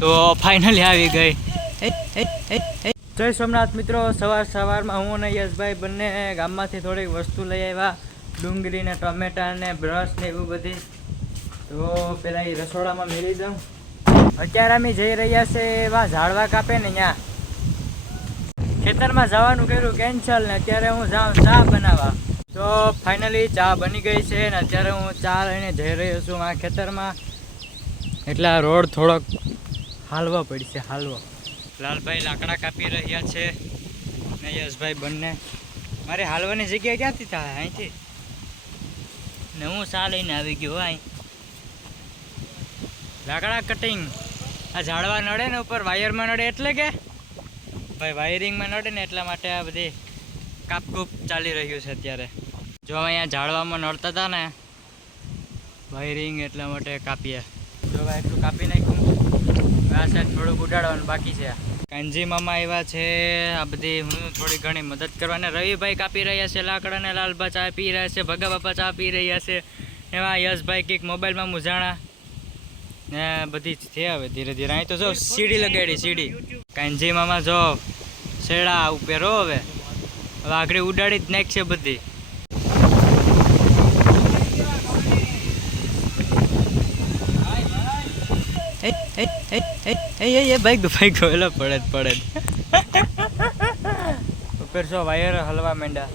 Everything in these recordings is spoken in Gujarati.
તો ફાઇનલી આવી ગઈ. જય સોમનાથ મિત્રો, સવારમાં હું અને યશભાઈ બંને ગામમાંથી થોડીક વસ્તુ લઈ આવ્યા, ડુંગળી ને ટમેટા ને બ્રશ ને એવું બધી. તો પેલા એ રસોડામાં મેળી દઉં. અત્યારે અમે જઈ રહ્યા છે એવા ઝાડવા કાપે ને ત્યાં ખેતરમાં જવાનું કર્યું કેન્સલ ને અત્યારે હું જાઉં ચા બનાવવા. તો ફાઇનલી ચા બની ગઈ છે ને અત્યારે હું ચા લઈને જઈ રહ્યો છું આ ખેતરમાં. એટલે આ રોડ થોડોક હાલવો પડશે હાલવો. લાલભાઈ લાકડા કાપી રહ્યા છે ને યશભાઈ બંને. મારે હાલવાની જગ્યા ક્યાંથી થાય અહીંથી ને હું ચા લઈને આવી ગયો. અહીં લાકડા કટિંગ આ ઝાડવા નડે ને ઉપર વાયરમાં નડે એટલે કે ભાઈ વાયરિંગમાં નડે ને એટલા માટે આ બધી કાપકૂપ ચાલી રહ્યું છે અત્યારે. જો અહીંયા ઝાડવામાં નડતા હતા ને વાયરિંગ એટલા માટે કાપીએ. જો ભાઈ એટલું કાપી નાખ્યું. આ સાઈડ થોડુંક ઉડાડવાનું બાકી છે. કાનજી મામા આવ્યા છે આ બધી હું થોડી ઘણી મદદ કરવાને. રવિભાઈ કાપી રહ્યા છે લાકડા ને લાલભા ચા પી રહ્યા છે, ભગા બાપા ચા પી રહ્યા છે. એમાં યશભાઈ કંઈક મોબાઈલમાં મુજાણા ને બધી છે. હવે ધીરે ધીરે અહીં તો જો સીડી લગાડી સીડી. કાનજી મામા જો શેડા ઉપર હવે આગળ ઉડાડી જ નાખશે બધી. ભાઈ ગયેલો પડે ઉપર જો વાયર હલવા માંડ્યા.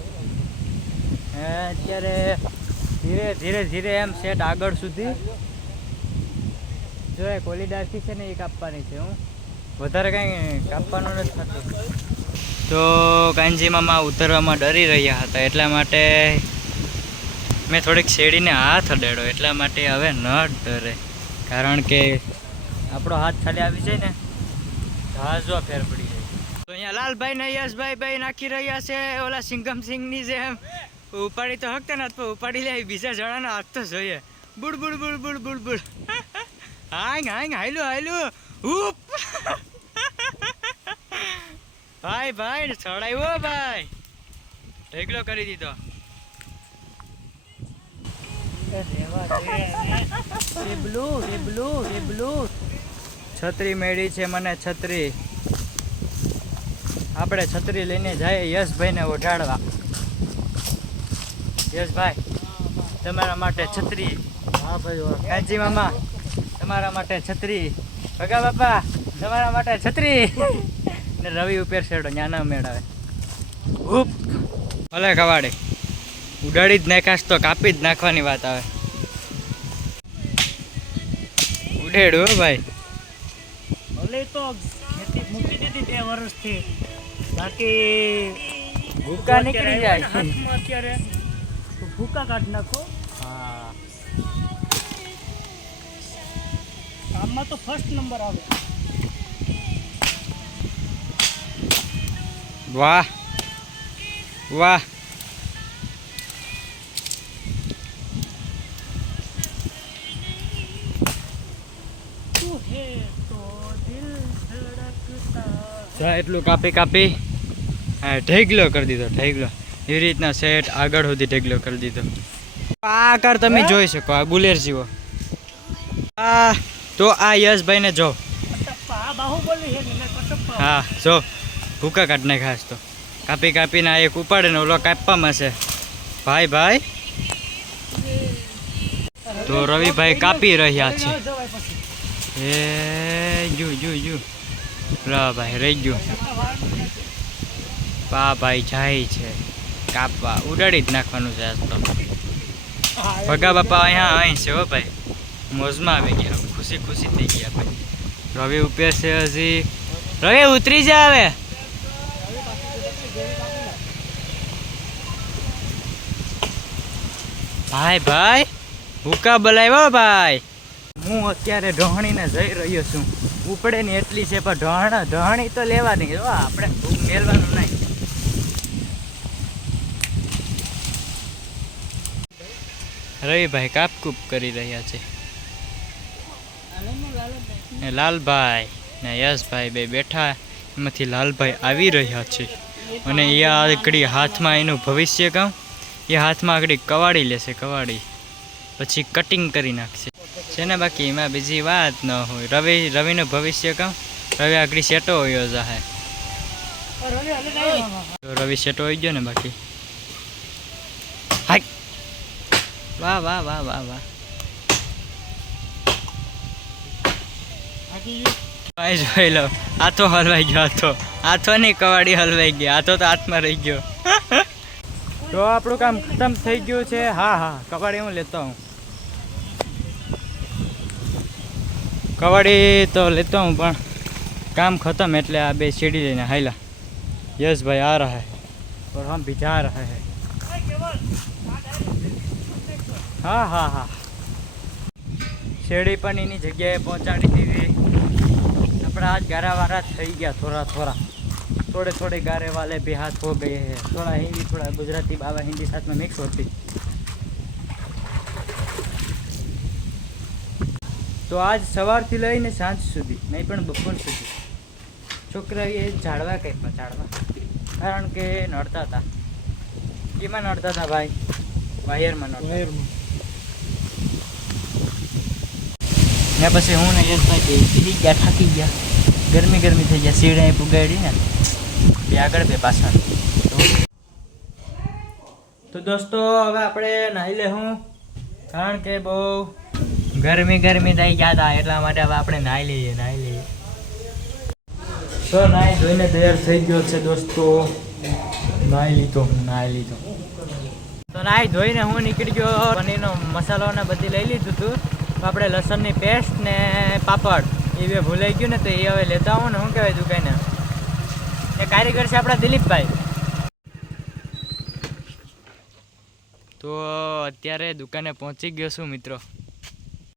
અત્યારે ધીરે ધીરે ધીરે એમ સેટ આગળ સુધી જો એક ઓલી ડાળખી છે ને એ કાપવાની છે. હું વધારે કાંઈ કાપવાનું નથી થતું. તો કાનજી મામા ઉતરવામાં ડરી રહ્યા હતા એટલા માટે મેં થોડીક શેડીને હાથ અડાડ્યો. એટલા માટે હવે ન ડરે, કારણ કે આપણો હાથ ખાલી આવી જાય ને હાજવા ફેર પડી જાય. તો અહીંયા લાલભાઈ ને યશભાઈ ભાઈ નાખી રહ્યા છે ઓલા સિંગમ સિંગની જેમ. ઉપાડી તો હકતા ને પણ ઉપાડી લે બીજા જણાનો હાથ તો જોઈએ. બુડ બુડ બુડ બુડ બુડ બુડ હાંગ હાંગ હાયલું હાયલું ઉપ. ભાઈ ભાઈ ચડાવ્યો ભાઈ, ઢેકલો કરી દીધો. છત્રી મેળી છે મને છત્રી. આપણે છત્રી લઈને જઈએ યશભાઈને ઓઢાડવા. યશભાઈ તમારા માટે છત્રી. હા ભાઈ. કાનજી મામા તમારા માટે છત્રી. ભગા બાપા તમારા માટે છત્રી. ને રવિ ઉપર શેડો ન્યાના મેળાવે. ઉપ ભલે ખવાડે ઉડાડી જ નાખાશ તો કાપી જ નાખવાની વાત આવે. ઉડેડ હો ભાઈ. ભલે તો ખેતી મૂકી દીધી 2 વર્ષથી, બાકી ભૂકા નીકળી જાય. અત્યારે ભૂકા કાઢ નાખો. હા આમાં તો ફર્સ્ટ નંબર આવે. વાહ વાહ. એટલું કાપી કાપી હા ઢેગલો કરી દીધો. ઢેગલો એવી રીતના સેટ આગળ સુધી ઢેગલો કરી દીધો. આ આકાર તમે જોઈ શકો. આ ગુલેર જીવો. આ તો આ યશભાઈને જો. હા જો ભૂકા કાઢ નાખાશ તો કાપી કાપીને આ એક ઉપાડે ને ઓલો કાપવામાં છે. ભાઈ ભાઈ તો રવિભાઈ કાપી રહ્યા છે. એ જુ જુ જુ ભાઈ રહી ગયું. પા ભાઈ જાય છે કાપવા. ઉડાડી જ નાખવાનું છે આજ તો. ભગા બાપા અહીંયા અહીં છે હો ભાઈ. મોજમાં આવી ગયા, ખુશી ખુશી થઈ ગયા ભાઈ. રવિ ઉપર છે હજી. રવિ ઉતરી જા હવે. ભાઈ ભાઈ ભૂકા બોલાવ્યો ભાઈ. હું અત્યારે ઢોહણીને જઈ રહ્યો છું. ઉપડે ને એટલી છે પણ ઢોહણી તો લેવાની. જો આપણે મેળવાનું નહીં. રવિભાઈ કાપકૂપ કરી રહ્યા છે. લાલભાઈ ને યશભાઈ બે બેઠા. એમાંથી લાલભાઈ આવી રહ્યા છે અને એ આગળ હાથમાં એનું ભવિષ્ય કહું એ હાથમાં આગળ કવાડી લેશે. કવાડી પછી કટિંગ કરી નાખશે. છે ને બાકી એમાં બીજી વાત ન હોય. રવિનું ભવિષ્ય કામ રવિ આગળ સેટો હોયો જાહે. તો રવિ સેટો હોઈ ગયો ને બાકી. હાય વાહ વાહ વાહ વાહ વાહ. ભાઈ જોઈ લો, હાથો હલવાઈ ગયો. હાથો નહીં, કવાડી હલવાઈ ગઈ. હાથો તો હાથમાં રહી ગયો. તો આપણું કામ ખતમ થઈ ગયું છે. હા કવાડી હું લેતો હું. કવાડી તો લેતો હું પણ काम खत्म એટલે આ બે સીડી લઈને હાઈલા. यस भाई आ रहा है और हम भी जा रहे हैं. हाँ સીડી પણ એની જગ્યાએ પહોંચાડી દીધી. આપણે आज गारा वारा થઈ ગયા थोड़े गारे वाले भी हाथ हो गए हैं. थोड़ा हिंदी थोड़ा गुजराती बाबा हिंदी साथ में मिक्स होती. तो आज સવારથી લઈને સાંજ સુધી નહીં પણ બપોર સુધી છોકરાએ ઝાડવા કાપ્યા. ઝાડવા કારણ કે નડતા હતા. કેમાં નડતા હતા ભાઈ? વાયરમાં નડતા. ને પછી હું ને યશભાઈ બેસી ગયા, થાકી ગયા, ગરમી થઈ ગયા. સીડા પુગાડી ને બે આગળ બે પાછળ. તો દોસ્તો હવે આપણે નાહી લે હું, કારણ કે બહુ ગરમી થઈ ગયા હતા એટલા માટે હવે આપણે નાહી લઈએ. તો નાહી ધોઈને તૈયાર થઈ ગયો છે દોસ્તો. નાહી લીધો. તો નાહી ધોઈને હું નીકળી ગયો. પનીરનો મસાલો ને બધી લઈ લીધું હતું. તો આપણે લસણની પેસ્ટ ને પાપડ એ બે ભૂલાઈ ગયું ને, તો એ હવે લેતા આવું ને. શું કહેવાય દુકાને એ કારીગર છે આપણા દિલીપભાઈ. તો અત્યારે દુકાને પહોંચી ગયો છું મિત્રો.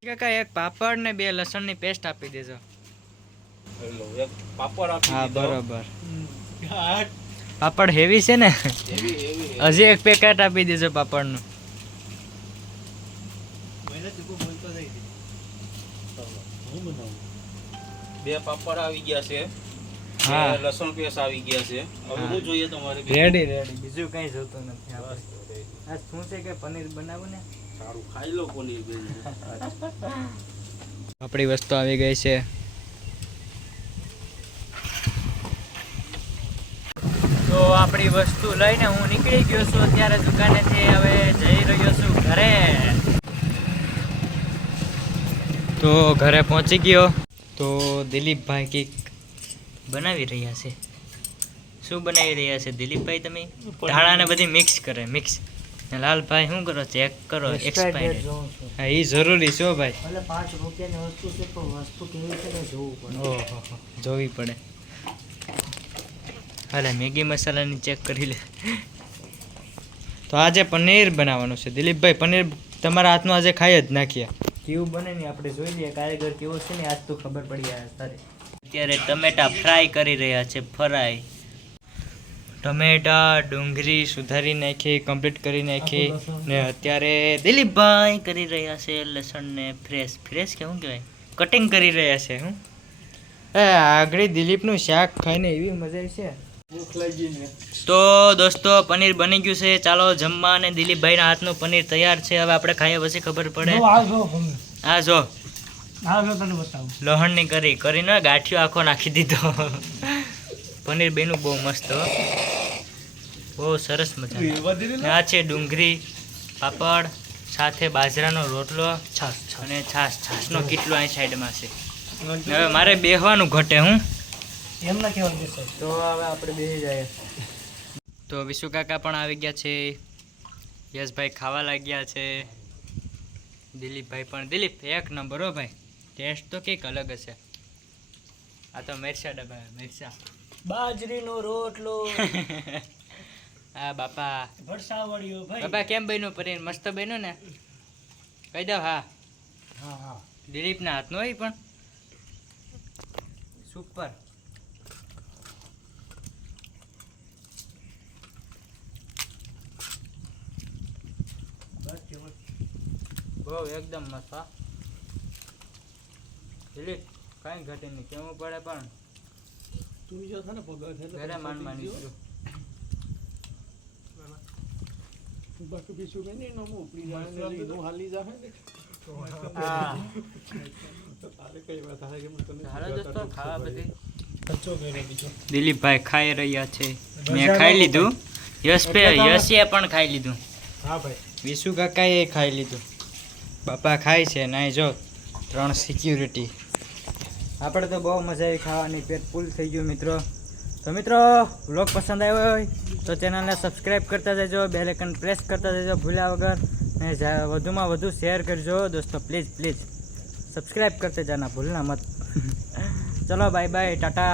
કાકા એક પાપડ ને બે લસણની પેસ્ટ આપી દેજો. હા બરોબર. પાપડ હેવી છે ને, હજી એક પેકેટ આપી દેજો પાપડનું. બે પાપડ આવી ગયા છે. હા લસણ પેસ્ટ આવી ગયા છે. હવે શું જોઈએ તમારે? રેડી બીજું કઈ જોતું નથી. આ શું છે કે પનીર બનાવું ને. સારું ખાઈ લો પનીર બેન. આપણી વસ્તુ આવી ગઈ છે. તો આપણી વસ્તુ લઈને હું નીકળી ગયો છું અત્યારે દુકાનેથી. હવે જઈ રહ્યો છું ઘરે. તો ઘરે પહોંચી ગયો. તો દિલીપભાઈ કંઈક બનાવી રહ્યા છે. શું બનાવી રહ્યા છે દિલીપભાઈ તમે? ધાણાને બધી મિક્સ ને લાલભાઈ શું કરો? ચેક કરો એક્સપાયર્ડ. હા એ જરૂરી છે ભાઈ. એટલે 5 રૂપિયાની વસ્તુ છે પણ વસ્તુ કેવી છે ને જોવું પડે. ઓહો જોવી પડે. હાલે મેગી મસાલાની ચેક કરી લે. તો આજે પનીર બનાવવાનું છે દિલીપભાઈ. પનીર તમારા હાથમાં આજે ખાઈ જ નાખીએ. કેવું બને ને આપણે જોઈ લઈએ કારીગર કેવો છે ને. આજ તો ખબર પડી જાય તારે. અત્યારે ટમેટા ફ્રાય કરી રહ્યા છે. ટમેટા ડુંગળી સુધારી નાખી, કમ્પ્લીટ કરી નાખી ને અત્યારે દિલીપભાઈ કરી રહ્યા છે લસણને ફ્રેશ કે શું કહેવાય કટિંગ કરી રહ્યા છે. હું આગળ દિલીપનું શાક ખાઈને એવી મજા છે. ભૂખ લાગી ને. તો દોસ્તો પનીર બની ગયું છે. ચાલો જમવા. અને દિલીપભાઈના હાથનું પનીર તૈયાર છે. હવે આપણે ખાઈએ પછી ખબર પડે. આ જો તને બતાવું. લોહણની કરીને ગાંઠિયો આખો નાખી દીધો. પનીર બેનું બહુ મસ્ત, બહુ સરસ મજા. આ છે ડુંગળી, પાપડ, સાથે બાજરાનો રોટલો અને છાશનો કેટલો અહીં સાઈડમાં છે. હવે મારે બેહવાનું ઘટે. હું એમના કેવા દેશે. તો હવે આપણે બેસી જાય. તો વિશુ કાકા પણ આવી ગયા છે. યશભાઈ ખાવા લાગ્યા છે. દિલીપભાઈ પણ. દિલીપ એક નંબર હો ભાઈ. ટેસ્ટ તો કંઈક અલગ હશે. આ તો મિરચા બાજરીનો રોટલો. હા બાપા ભરસાવળિયો ભાઈ. બાપા કેમ બન્યું પનીર? મસ્ત બન્યું ને? કહી દઉં. હા દિલીપના હાથનું હોય પણ સુપર. બહુ એકદમ મસ્ત. દિલીપ કાંઈ ઘટે નહીં, કેવું પડે પણ તું જો થાને પગાર છે ઘરે માનવાની છું. બાકી બીજું કઈ નહીં. નમો ઉપડી જાય નું હાલી જાહે ને. હા તારે કઈ વાત આવે કે મને હાલો દોસ્તો ખાવા બધી ખર્ચો કર્યો બીજો દિલીપભાઈ ખાઈ રહ્યા છે મેં મજામાં ખાઈ લીધું એટલે તમે- યશે પણ ખાઈ લીધું હા ભાઈ વિશુ કાકાએ ખાઈ લીધું બાપા ખાય છે નાઈ જો 3 સિક્યુરિટી આપણે તો બહુ મજા આવી ખાવાની પેટ ફૂલ થઈ ગયું મિત્રો તો મિત્રો વ્લોગ પસંદ આવ્યો હોય તો ચેનલને સબસ્ક્રાઈબ કરતા જજો બેલ આઇકન પ્રેસ કરતા જજો ભૂલ્યા વગર અને વધુમાં વધુ શેર કરજો દોસ્તો પ્લીઝ પ્લીઝ સબસ્ક્રાઈબ કરते जाना भूलना मत चलो बाय बाय टाटा